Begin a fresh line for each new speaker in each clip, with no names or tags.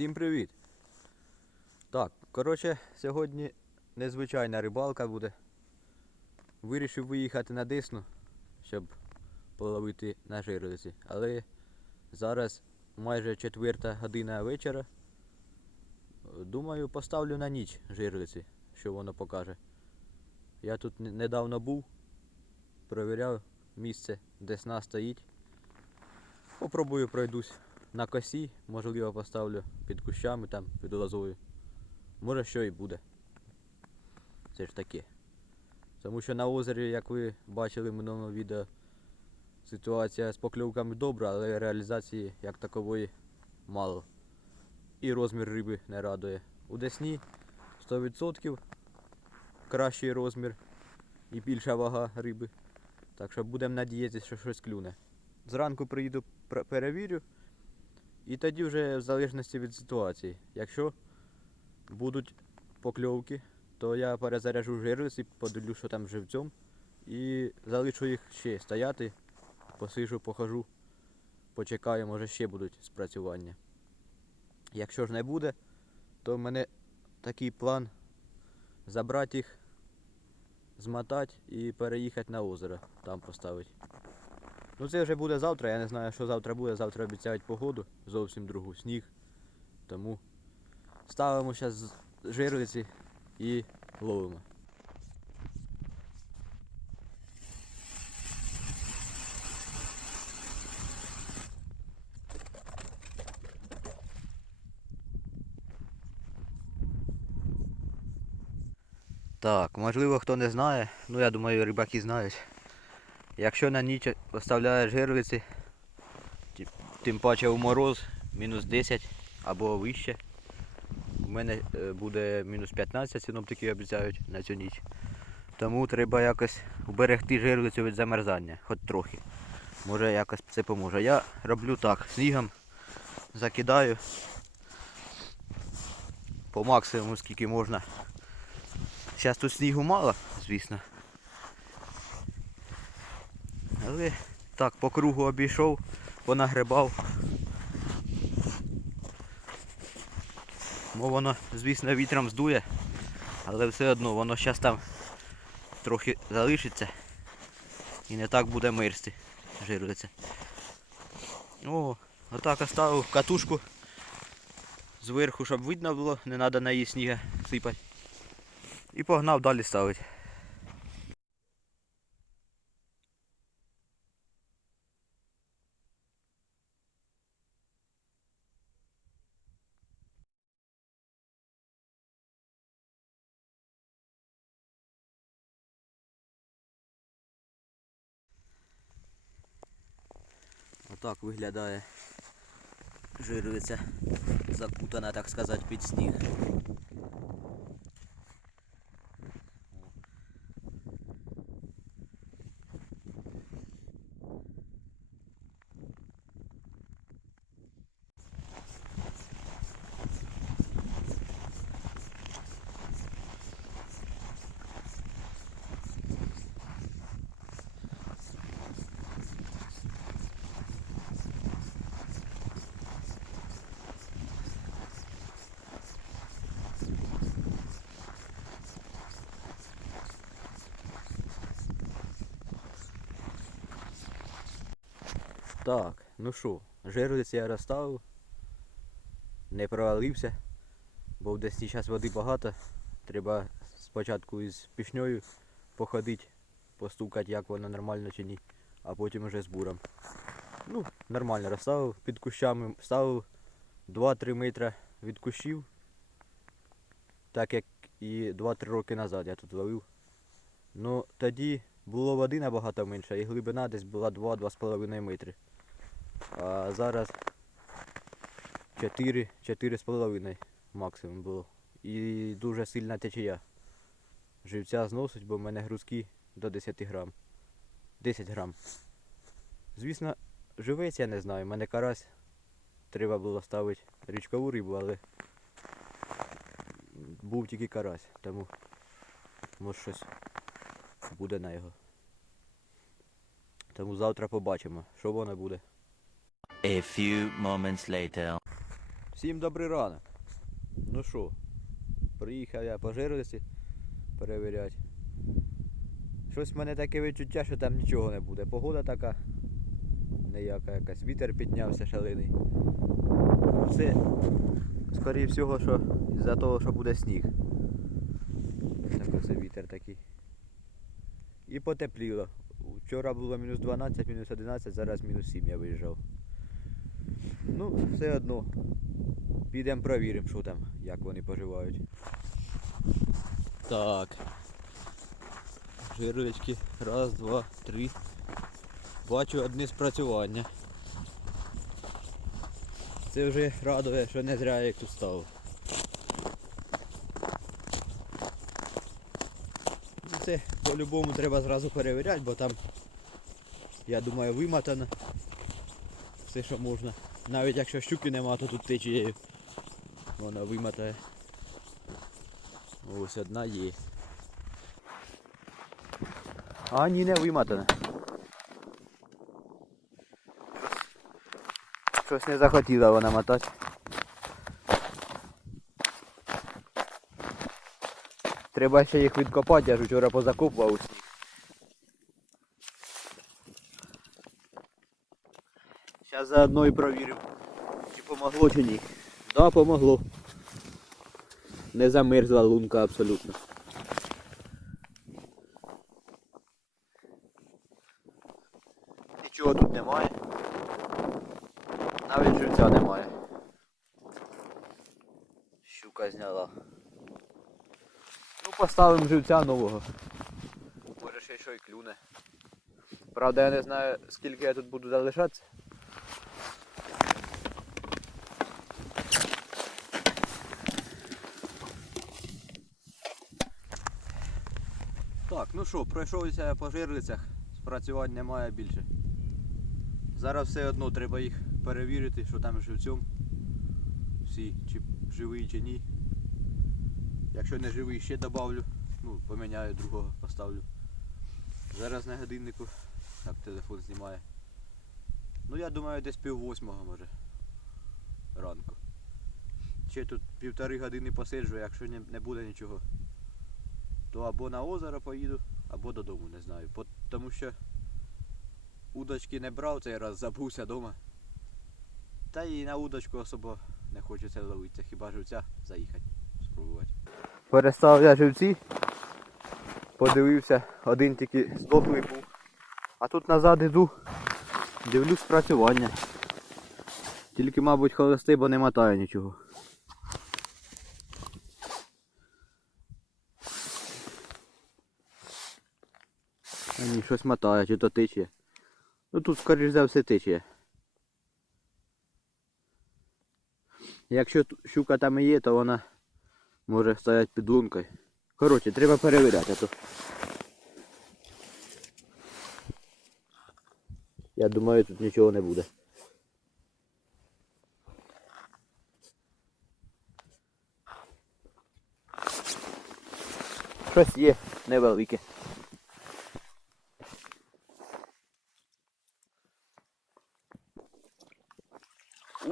Всім привіт! Так, коротше, сьогодні незвичайна рибалка буде. Вирішив виїхати на Десну, щоб половити на жерлиці. Але зараз майже четверта година вечора. Думаю, поставлю на ніч жерлиці, що воно покаже. Я тут недавно був, перевіряв місце, де сна стоїть. Попробую пройдусь на косі, можливо поставлю під кущами там, під лозою. Може що і буде. Це ж таке. Тому що на озері, як ви бачили в минулому відео, ситуація з покльовками добра, але реалізації як такової мало. І розмір риби не радує. У Десні 100% кращий розмір і більша вага риби. Так що будемо надіятися, що щось клюне. Зранку приїду, перевірю. І тоді вже в залежності від ситуації. Якщо будуть покльовки, то я перезаряжу жерлиць і подивлю, що там живцем. І залишу їх ще стояти, посижу, похожу, почекаю, може ще будуть спрацювання. Якщо ж не буде, то в мене такий план забрати їх, змотати і переїхати на озеро, там поставити. Ну це вже буде завтра, я не знаю, що завтра буде. Завтра обіцяють погоду, зовсім другу, сніг. Тому ставимо зараз жерлиці і ловимо. Так, можливо хто не знає, ну я думаю рибаки знають. Якщо на ніч оставляєш жерлиці, тим паче у мороз, мінус 10 або вище. У мене е, буде мінус 15, синоптики обіцяють на цю ніч. Тому треба якось уберегти жерлицю від замерзання, хоч трохи. Може якось це поможе. Я роблю так, снігом закидаю по максимуму скільки можна. Зараз тут снігу мало, звісно. Але так, по кругу обійшов, понагребав. Мов воно, звісно, вітром здує, але все одно воно зараз там трохи залишиться і не так буде мерзти, жирується. О, отак оставив катушку зверху, щоб видно було, не треба на її сніга сипати. І погнав далі ставити. Отак виглядає жирвиця закутана, так сказати, під сніг. Так, ну що, жерлиці я розставив. Не провалився, бо в Десні зараз води багато. Треба спочатку із пішньою походити, постукати, як воно нормально чи ні, а потім вже з буром. Ну, нормально розставив під кущами, ставив 2-3 метри від кущів. Так як і 2-3 роки назад я тут ловив. Ну тоді було води набагато менше і глибина десь була 2-2,5 метри. А зараз 4, 4,5 максимум було. І дуже сильна течія. Живця зносить, бо в мене грузки до 10 грам. 10 грам. Звісно, живець я не знаю, в мене карась. Треба було ставити річкову рибу, але був тільки карась, тому може щось буде на його. Тому завтра побачимо, що воно буде.
A few moments later.
Всім добрий ранок. Ну що, приїхав я по жерлиці перевіряти. Щось в мене таке відчуття, що там нічого не буде. Погода така ніяка якась. Вітер піднявся шалений. Це, скоріше всього, що із-за того, що буде сніг. Так оце вітер такий. І потепліло. Вчора було мінус 12, мінус 11, зараз мінус 7 я виїжджав. Ну, все одно. Підемо провіримо, що там, як вони поживають. Так. Жирочки. Раз, два, три. Бачу одне спрацювання. Це вже радує, що не зря я їх тут ставив. Ну, Це по-любому треба зразу перевіряти, бо там, я думаю, вимотано. Все, що можна. Навіть якщо щуки нема, то тут течією. Вона вимотає. Ось одна є. А ні, не вимотана. Щось не захотіла вона мотати. Треба ще їх відкопати, я ж вчора позакопував у сніг. Зараз заодно і провірю, чи помогло чи ні. Да, помогло. Не замерзла лунка абсолютно. Нічого тут немає. Навіть живця немає. Щука зняла. Ну поставимо живця нового. Може ще що й клюне. Правда я не знаю скільки я тут буду залишатися. Так, ну що, пройшовся по жирлицях, спрацювань немає більше. Зараз все одно треба їх перевірити, що там живцем. Всі, чи живий, чи ні. Якщо не живий, ще добавлю. Ну, поміняю другого, поставлю. Зараз на годиннику. Так, телефон знімає. Ну я думаю десь пів восьмого може. Ранку. Ще тут півтори години посиджу, якщо не буде нічого. То або на озеро поїду, або додому, не знаю. Тому що удочки не брав цей раз, забувся вдома. Та і на удочку особо не хочеться ловитися, хіба живця заїхати, спробувати. Перестав я живці, подивився, один тільки здохлий був. А тут назад іду, дивлюсь спрацювання. Тільки, мабуть, холостий, бо не мотає нічого. А щось мотає, чи то тече. Ну тут, скоріш за все, тече. Якщо щука там і є, то вона може стояти під лункою. Коротше, треба перевіряти. То... Я думаю, тут нічого не буде. Щось є невелике.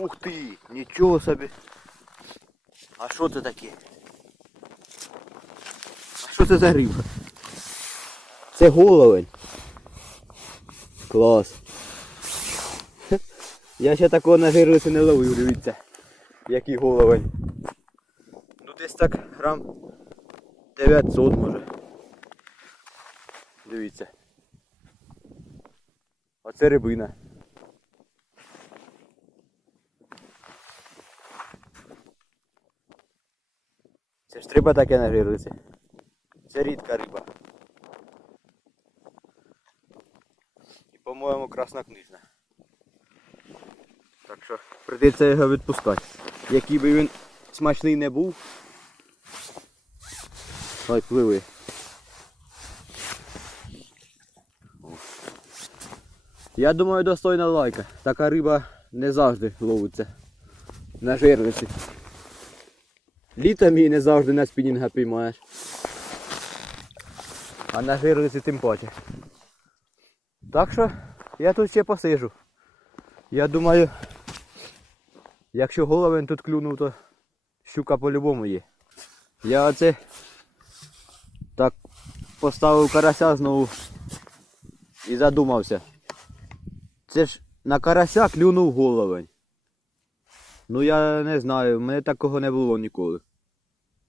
Ух ти, нічого собі. А що це таке? А що це за риба? Це головень. Клас. Я ще такого на жирлиці не ловив, дивіться. Який головень. Ну десь так грам 900 може. Дивіться. Оце рибина. Треба таке на. Це рідка риба. І, по-моєму, краснокнижна. Так що прийдеться його відпускати. Який би він смачний не був. Ой, пливи. Я думаю, достойна лайка. Така риба не завжди ловиться на жерлиці. Літом її не завжди на спінінга піймаєш. А на жерлиці тим паче. Так що я тут ще посижу. Я думаю, Якщо головень тут клюнув, то щука по-любому є. Я оце так поставив карася знову і задумався. Це ж на карася клюнув головень. Ну я не знаю, в мене такого не було ніколи.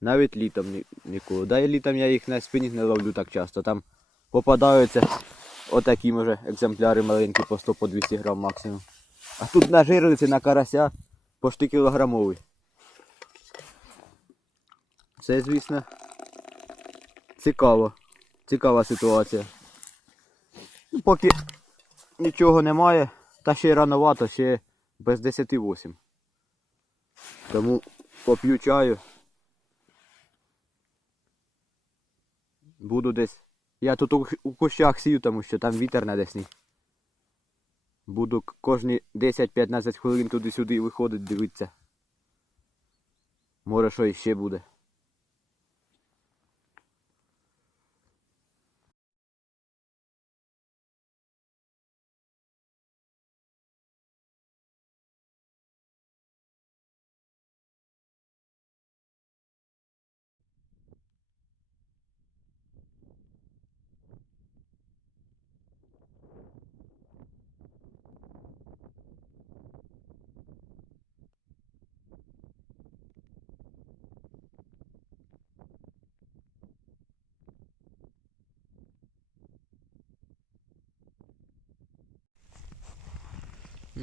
Навіть літом ні, ніколи. Да і літом я їх на спині не ловлю так часто. Там попадаються отакі може екземпляри маленькі по 100 по 200 грам максимум. А тут на жирлиці на карася пошти кілограмовий. Це, звісно, цікаво. Цікава ситуація. Ну, поки нічого немає, та ще й рановато, ще без 10-8. Тому поп'ю чаю. Буду десь. Я тут у, кущах сію, тому що там вітер надесний. Буду кожні 10-15 хвилин туди-сюди виходить, дивитися. Може що іще буде.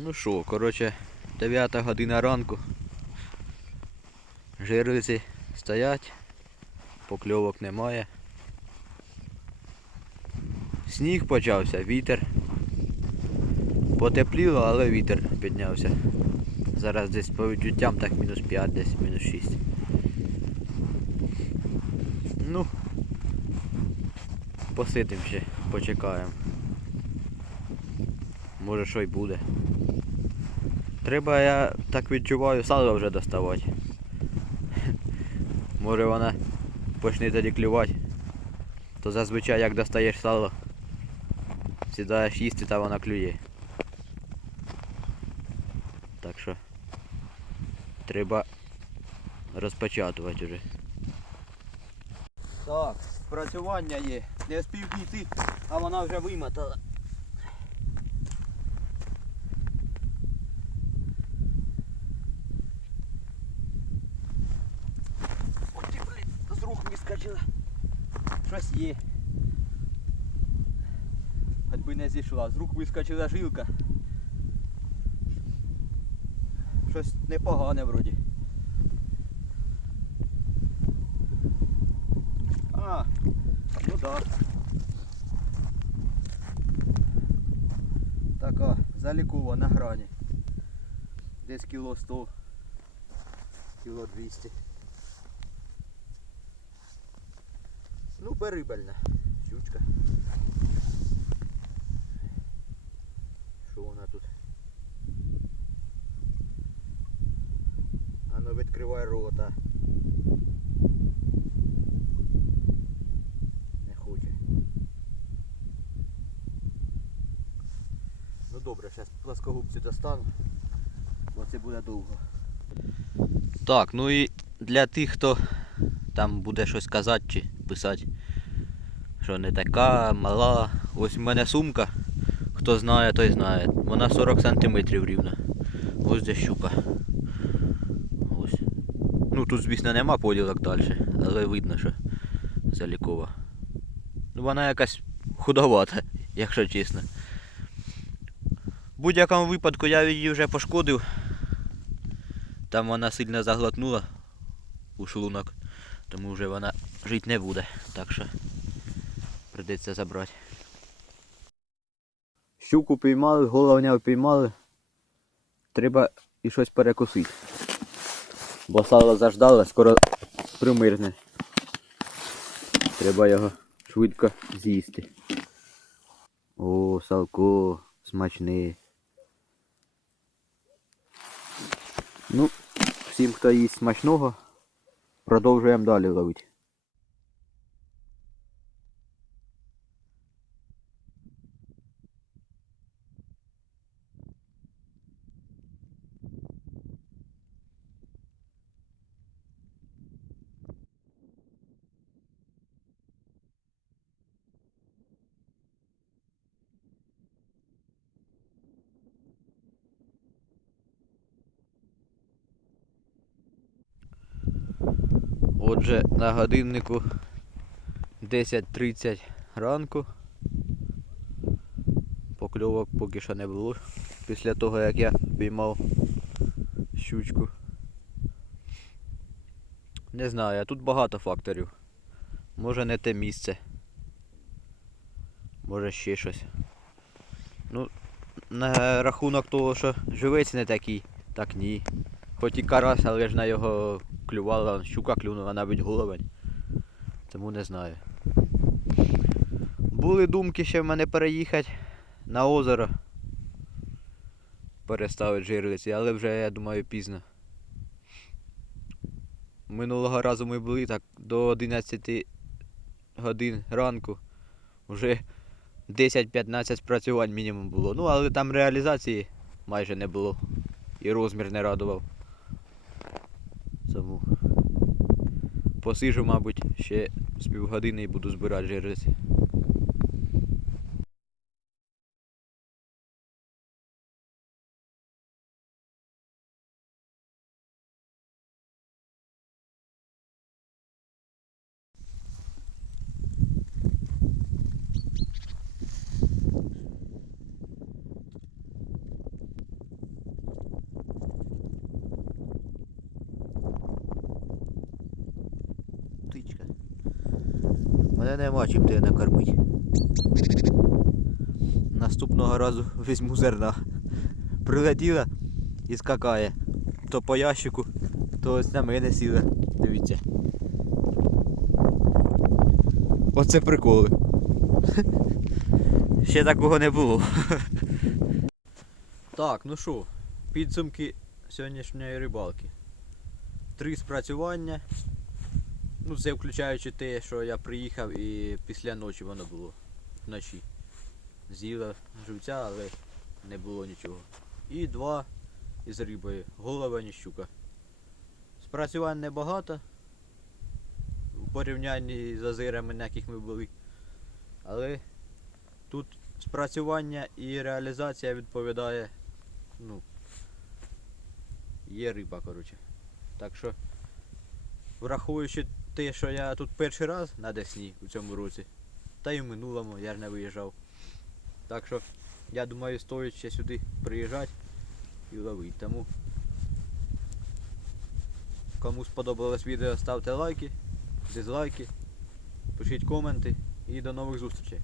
Ну що, коротше, 9 година ранку. Жириці стоять, покльовок немає. Сніг почався, вітер. Потепліло, але вітер піднявся. Зараз десь по відчуттям так мінус 5, десь мінус 6. Ну, посидим ще, почекаємо. Може що й буде. Треба, я так відчуваю, сало вже доставати. Може вона почне тоді клювати. То зазвичай як достаєш сало, сідаєш їсти та вона клює. Так що треба розпочатувати вже. Так, спрацювання є. Не спів йти, а вона вже вимотала. Ой, ти, блін, з рук вискочила. Щось є. Хоч би не зійшла, з рук вискочила жилка. Щось непогане вроді. А, ну да. Така залікова на грані. Десь кіло 100, кіло 200. Ну, берибельна щучка. Що вона тут? А ну відкривай рота. Не хоче. Ну добре, зараз плоскогубці достану, бо це буде довго. Так, ну і для тих, хто там буде щось казати чи писати, що не така мала. Ось в мене сумка. Хто знає, той знає. Вона 40 см рівна. Ось де щука. Ось. Ну тут, звісно, нема поділок далі, але видно, що залікова. Ну вона якась худовата, якщо чесно. В будь-якому випадку я її вже пошкодив. Там вона сильно заглотнула у шлунок, тому вже вона жити не буде. Так що прийдеться забрати. Щуку піймали, головня впіймали. Треба і щось перекусити. Бо сало заждало, скоро примирне. Треба його швидко з'їсти. О, салко, смачне. Ну, всім, хто їсть смачного, продовжуємо далі ловити. Отже, на годиннику 10.30 ранку. Покльовок поки що не було. Після того як я піймав щучку. Не знаю, тут багато факторів. Може не те місце. Може ще щось. Ну, на рахунок того, що живець не такий, так ні. Хоч і ж на його клювала, щука клюнула навіть головень. Тому не знаю. Були думки ще в мене переїхати на озеро. Переставити жирлиці, але вже я думаю пізно. Минулого разу ми були так до 11 годин ранку. Вже 10-15 спрацювань мінімум було. Ну, але там реалізації майже не було. І розмір не радував. Тому посижу, мабуть, ще з півгодини і буду збирати жириці. Мене нема чим тебе накормить. Наступного разу візьму зерна. Прилетіла і скакає. То по ящику, то ось на мене сіла. Дивіться. Оце приколи. Ще такого не було. Так, ну що, підсумки сьогоднішньої рибалки. Три спрацювання. Ну, це включаючи те, що я приїхав і після ночі воно було вночі. З'їла живця, але не було нічого. І два із рибою. Голова і щука. Спрацювань небагато. У порівнянні з озерами, на яких ми були. Але тут спрацювання і реалізація відповідає. Ну, є риба, коротше. Так що, враховуючи те, що я тут перший раз на Десні у цьому році, та й в минулому я ж не виїжджав. Так що, я думаю, стоїть ще сюди приїжджати і ловити. Тому кому сподобалось відео, ставте лайки, дизлайки, пишіть коменти і до нових зустрічей.